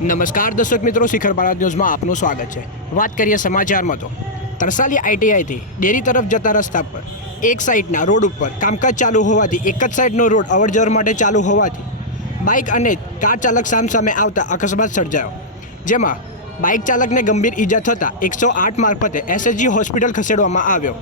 નમસ્કાર દર્શક મિત્રો, શિખર ભારત ન્યૂઝમાં આપનું સ્વાગત છે। વાત કરીએ સમાચારમાં તો તરસાલી આઈટીઆઈથી ડેરી તરફ જતા રસ્તા પર એક સાઈડના રોડ ઉપર કામકાજ ચાલુ હોવાથી એક જ સાઈડનો રોડ અવરજવર માટે ચાલુ હોવાથી બાઇક અને કાર ચાલક સામસામે આવતા અકસ્માત સર્જાયો, જેમાં બાઇક ચાલકને ગંભીર ઈજા થતાં 108 મારફતે એસએસજી હોસ્પિટલ ખસેડવામાં આવ્યો।